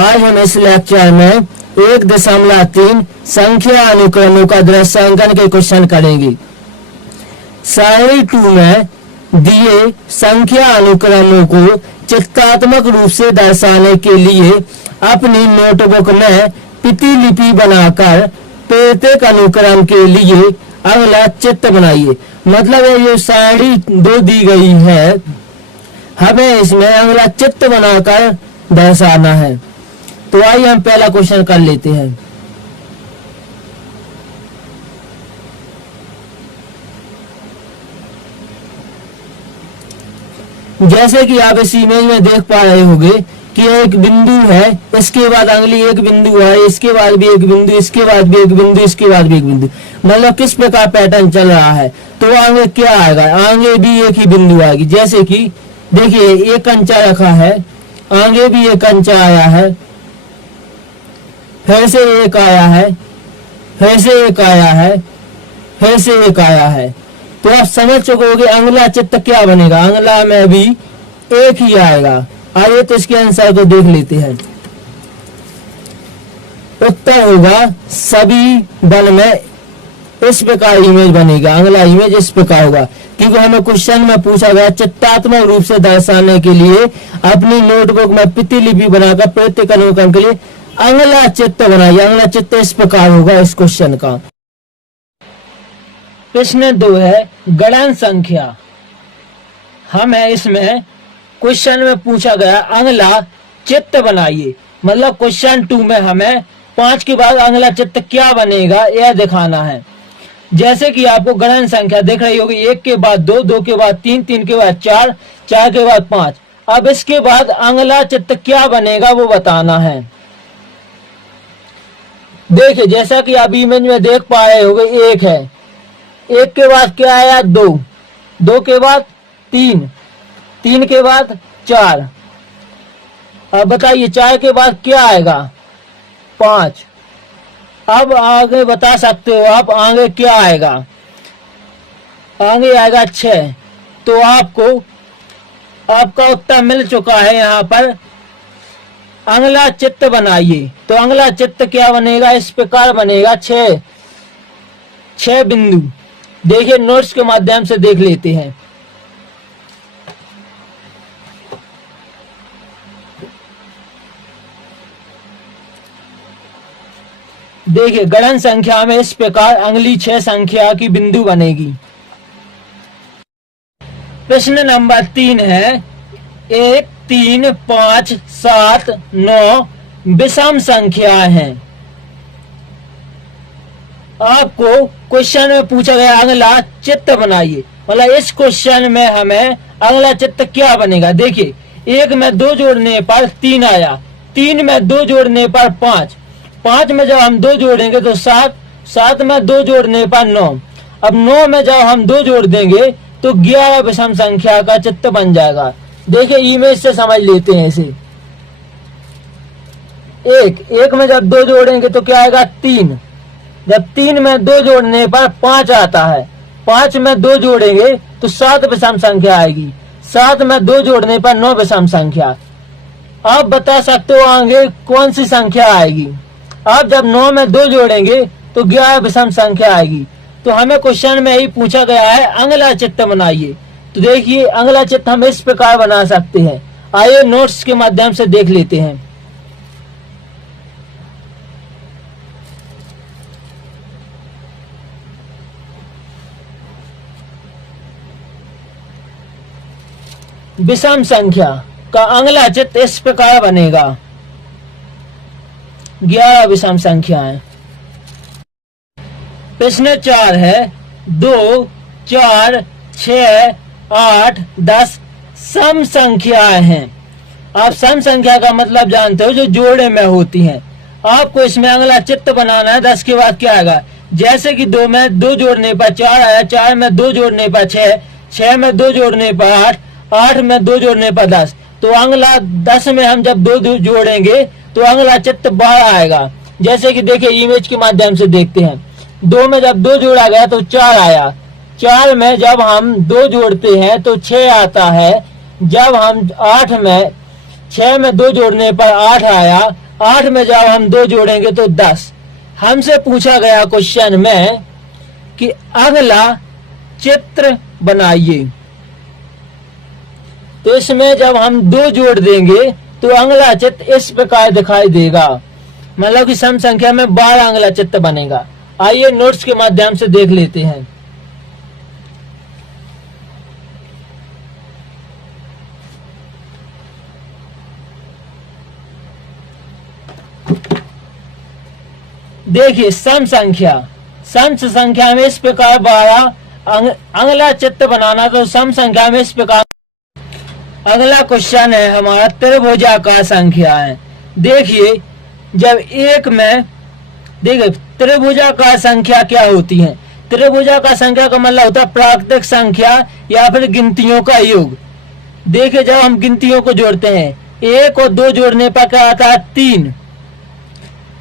आज हम इस लेक्चर में 1.3 संख्या अनुक्रमों का दृश्यांकन के क्वेश्चन करेंगे। सारणी 2 में दिए संख्या अनुक्रमों को चित्रात्मक रूप से दर्शाने के लिए अपनी नोटबुक में प्रतिलिपि बनाकर प्रत्येक अनुक्रम के लिए अगला चित्र बनाइए। मतलब ये सारणी 2 दी गई है, हमें इसमें अगला चित्र बनाकर दर्शाना है। तो आइए हम पहला क्वेश्चन कर लेते हैं। जैसे कि आप इस इमेज में देख पा रहे होंगे कि एक बिंदु है, इसके बाद अगली एक बिंदु है, इसके बाद भी एक बिंदु, इसके बाद भी एक बिंदु, इसके बाद भी एक बिंदु। मतलब किस प्रकार पैटर्न चल रहा है। तो आगे क्या आएगा, आगे भी एक ही बिंदु आएगी। जैसे कि देखिए एक कंचा रखा है, आगे भी एक कंचा आया है, फिर से एक आया है, फिर से एक आया है, फिर से एक आया है। तो आप समझ चुकोगे अगला चित्र क्या बनेगा। अगला में भी एक ही आएगा। आइए तो इसके आंसर को देख लेते हैं। उत्तर होगा सभी दल में इस प्रकार इमेज बनेगा। अगला इमेज इस प्रकार होगा, क्योंकि हमें क्वेश्चन में पूछा गया चित्रात्मक रूप से दर्शाने के लिए अपनी नोटबुक में प्रतिलिपि बनाकर प्रत्येक अनुक्रम के लिए अगला चित्र बनाइए। अगला चित्र इस प्रकार होगा इस क्वेश्चन का। प्रश्न 2 है गणन संख्या। हमें इसमें क्वेश्चन में पूछा गया अगला चित्र बनाइए। मतलब क्वेश्चन 2 में हमें 5 के बाद अगला चित्र क्या बनेगा यह दिखाना है। जैसे कि आपको गणन संख्या दिख रही होगी, 1 के बाद 2, 2 के बाद 3, 3 के बाद 4, 4 के बाद 5। अब इसके बाद अगला चित्र क्या बनेगा वो बताना है। देखिए जैसा कि आप इमेज में देख पा रहे होंगे, 1 है, 1 के बाद क्या आया 2, 2 के बाद 3, 3 के बाद 4। अब बताइए 4 के बाद क्या आएगा 5। अब आगे बता सकते हो आप आगे क्या आएगा, आगे आएगा 6। तो आपका उत्तर मिल चुका है। यहाँ पर अगला चित्र बनाइए। तो अगला चित्र क्या बनेगा, इस प्रकार बनेगा 6 बिंदु। देखिए नोट्स के माध्यम से देख लेते हैं। देखिए गणन संख्या में इस प्रकार अगली 6 संख्या की बिंदु बनेगी। प्रश्न नंबर 3 है 1, 3, 5, 7, 9 विषम संख्याएं हैं। आपको क्वेश्चन में पूछा गया अगला चित्र बनाइए। मतलब इस क्वेश्चन में हमें अगला चित्र क्या बनेगा। देखिए 1 में 2 जोड़ने पर 3 आया, 3 में 2 जोड़ने पर 5, 5 में जब हम 2 जोड़ेंगे तो 7, 7 में 2 जोड़ने पर 9। अब 9 में जब हम 2 जोड़ देंगे तो 11 विषम संख्या का चित्र बन जाएगा। देखिए इमेज से समझ लेते हैं इसे। 1 में जब 2 जोड़ेंगे तो क्या आएगा 3, जब 3 में 2 जोड़ने पर 5 आता है, 5 में 2 जोड़ेंगे तो 7 विषम संख्या आएगी, 7 में 2 जोड़ने पर 9 विषम संख्या। आप बता सकते हो आगे कौन सी संख्या आएगी। आप जब 9 में 2 जोड़ेंगे तो 11 विषम संख्या आएगी। तो हमें क्वेश्चन में यही पूछा गया है अगला चित्र बनाइए। तो देखिए अगला चित्र हम इस प्रकार बना सकते हैं। आइए नोट्स के माध्यम से देख लेते हैं। विषम संख्या का अगला चित्र इस प्रकार बनेगा। 11 विषम संख्याएं। प्रश्न 4 है 2, 4, 6, 8, 10 सम संख्याएं हैं। आप सम संख्या का मतलब जानते हो जो जोड़े में होती हैं। आपको इसमें अगला चित्र बनाना है। 10 के बाद क्या आएगा, जैसे कि 2 में 2 जोड़ने पर 4 आया, 4 में 2 जोड़ने पर 6, 6 में 2 जोड़ने पर 8, 8 में 2 जोड़ने पर 10। तो अगला 10 में हम जब 2 जोड़ेंगे तो अगला चित्र 12 आएगा। जैसे कि देखिए इमेज के माध्यम से देखते हैं। 2 में जब 2 जोड़ा गया तो 4 आया, 4 में जब हम 2 जोड़ते हैं तो 6 आता है। जब हम 8 में 6 में 2 जोड़ने पर 8 आया, 8 में जब हम 2 जोड़ेंगे तो 10। हमसे पूछा गया क्वेश्चन में कि अगला चित्र बनाइए। तो इसमें जब हम 2 जोड़ देंगे तो अगला चित्र इस प्रकार दिखाई देगा, मतलब कि सम संख्या में 12 अगला चित्र बनेगा। आइए नोट्स के माध्यम से देख लेते हैं। देखिए सम संख्या में इस प्रकार 12 अगला चित्र बनाना। तो सम संख्या में इस प्रकार अगला क्वेश्चन है हमारा त्रिभुजाकार संख्या है। देखिए जब एक में देखिए त्रिभुजाकार संख्या क्या होती है। त्रिभुजाकार संख्या का मतलब होता है प्राकृतिक संख्या या फिर गिनतियों का योग। देखिए जब हम गिनतियों को जोड़ते हैं 1 और 2 जोड़ने पर क्या आता है 3।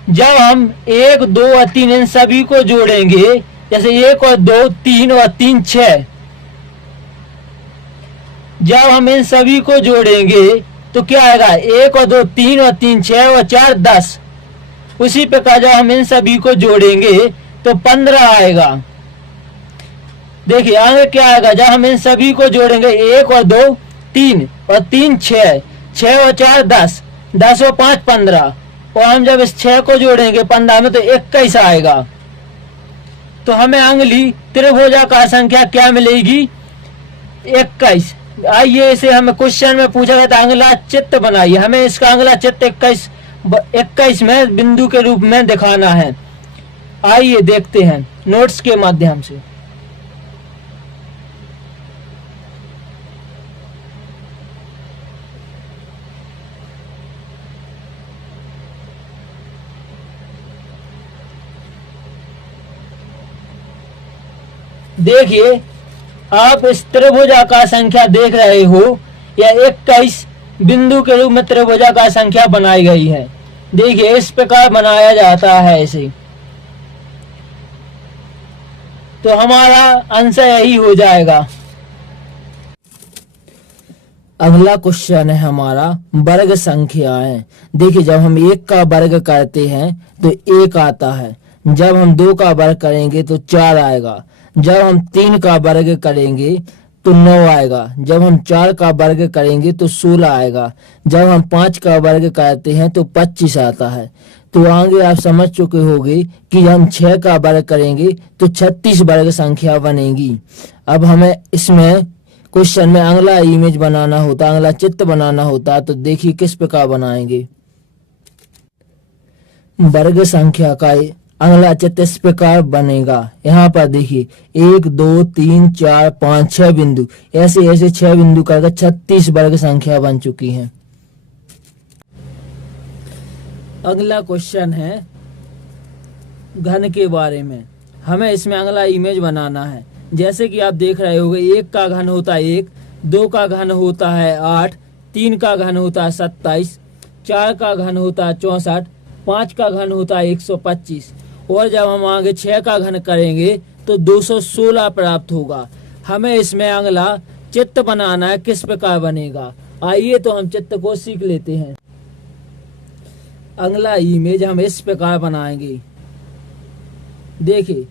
जब हम 1, 2 और 3 इन सभी को जोड़ेंगे, जैसे 1 और 2 3 और 3 6, जब हम इन सभी को जोड़ेंगे तो क्या आएगा 1 और 2 3 और 3 6 और 4 10। उसी प्रकार जब हम इन सभी को जोड़ेंगे तो 15 आएगा। देखिए आगे क्या आएगा, जब हम इन सभी को जोड़ेंगे 1 और 2 3 और 3 6, 6 और 4 10, 10 और 5 15, और हम जब इस 6 को जोड़ेंगे 15 में तो 21 आएगा। तो हमें अगली त्रिभुजाकार संख्या क्या मिलेगी 21। आइए इसे हमें क्वेश्चन में पूछा गया था अगला चित्र बनाइए। हमें इसका अगला चित्र 21 में बिंदु के रूप में दिखाना है। आइए देखते हैं नोट्स के माध्यम से। देखिए आप इस त्रिभुजाकार संख्या देख रहे हो, या 21 बिंदु के रूप में त्रिभुजाकार संख्या बनाई गई है। देखिए इस प्रकार बनाया जाता है इसे। तो हमारा आंसर यही हो जाएगा। अगला क्वेश्चन है हमारा वर्ग संख्याएं। देखिए जब हम 1 का वर्ग करते हैं तो 1 आता है, जब हम 2 का वर्ग करेंगे तो 4 आएगा, जब हम 3 का वर्ग करेंगे तो 9 आएगा, जब हम 4 का वर्ग करेंगे तो 16 आएगा, जब हम 5 का वर्ग करते हैं तो 25 आता है। तो आगे आप समझ चुके होंगे कि हम 6 का वर्ग करेंगे तो 36 वर्ग संख्या बनेगी। अब हमें इसमें क्वेश्चन में अगला इमेज बनाना होता, अगला चित्र बनाना होता, तो देखिए किस प्रकार बनाएंगे। वर्ग संख्या का अगला चित्र इस प्रकार बनेगा। यहाँ पर देखिए 1 2 3 4 5 6 बिंदु, ऐसे ऐसे 6 बिंदु करके 36 वर्ग संख्या बन चुकी हैं। अगला क्वेश्चन है घन के बारे में। हमें इसमें अगला इमेज बनाना है। जैसे कि आप देख रहे होंगे 1 का घन होता है 1, 2 का घन होता है 8, 3 का घन होता है 27, 4 का घन होता है 64, 5 का घन होता है 125, और जब हम आगे 6 का घन करेंगे तो 216 प्राप्त होगा। हमें इसमें अगला चित्र बनाना है, किस प्रकार बनेगा। आइए तो हम चित्र को सीख लेते हैं। अगला इमेज हम इस प्रकार बनाएंगे। देखिए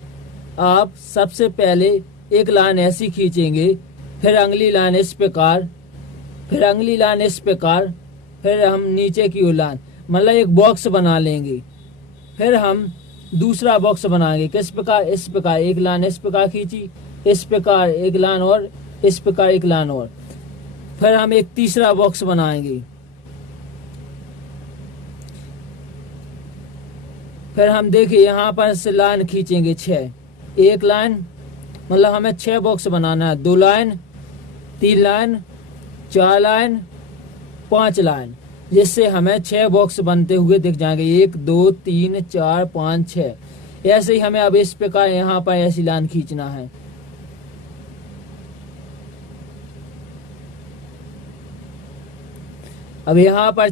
आप सबसे पहले एक लाइन ऐसी खींचेंगे, फिर अगली लाइन इस प्रकार, फिर अगली लाइन इस प्रकार, फिर हम नीचे की ओर लाइन, मतलब एक बॉक्स बना लेंगे। फिर हम दूसरा बॉक्स बनाएंगे, किस प्रकार, इस प्रकार एक लाइन इस प्रकार खींची, इस प्रकार एक लाइन और इस प्रकार एक लाइन और, फिर हम एक तीसरा बॉक्स बनाएंगे। फिर हम देखिए यहाँ पर से लाइन खींचेंगे 6, एक लाइन, मतलब हमें 6 बॉक्स बनाना है, 2 लाइन, 3 लाइन, 4 लाइन, 5 लाइन, जिससे हमें 6 बॉक्स बनते हुए दिख जाएंगे। 1 2 3 4 5 6, ऐसे ही हमें अब इस प्रकार यहाँ पर ऐसी लाइन खींचना है। अब यहाँ पर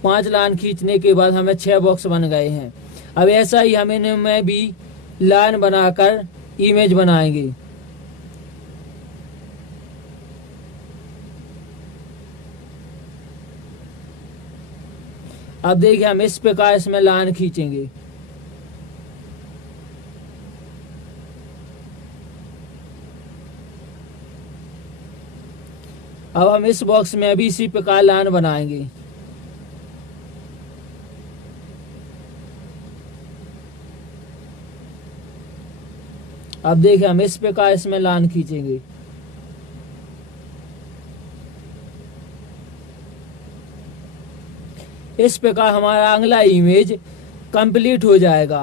5 लाइन खींचने के बाद हमें 6 बॉक्स बन गए हैं। अब ऐसा ही हम इनमें भी लाइन बनाकर इमेज बनाएंगे। अब देखिए हम इस प्रकार इसमें लाइन खींचेंगे। अब हम इस बॉक्स में अभी इसी प्रकार लाइन बनाएंगे। अब देखिए हम इस प्रकार इसमें लाइन खींचेंगे। इस प्रकार हमारा अगला इमेज कंप्लीट हो जाएगा।